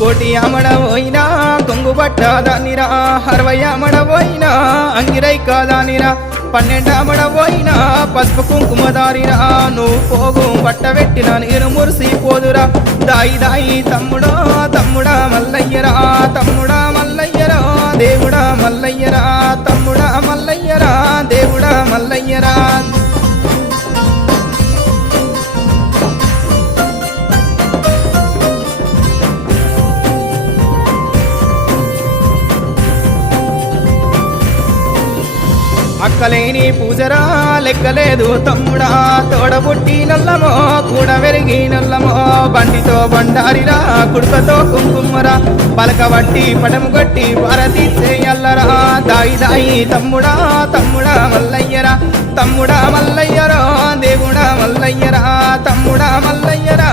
కోటి అమడవోయినా కొంగు పట్ట దానిరా 60 అమడవోయినా అంగిరై కాదానిరా 12 అమడవోయినా పసుపు కుంకుమ దారిరా నువ్వు పోగు పట్ట పెట్టిన నేను మురిసిపోదురా దాయి దాయి తమ్ముడా తమ్ముడా మల్లయ్యరా తమ్ముడా మల్లయ్యరా దేవుడా మల్లయ్యరా తమ్ముడా మల్లయ్యరా దేవుడా మల్లయ్యరా అక్కలేని పూజరా లెక్కలేదు తమ్ముడా తోడబుట్టి నల్లమో కూడా వెరిగి నల్లమో బండితో బండారిరా కుడుకతో కుంకుమరా పలకబట్టి పటము గట్టి భారతి చేయల్లరా దాయి దాయి తమ్ముడా తమ్ముడా మల్లయ్యరా తమ్ముడా మల్లయ్యరా దేవుడా మల్లయ్యరా తమ్ముడా మల్లయ్యరా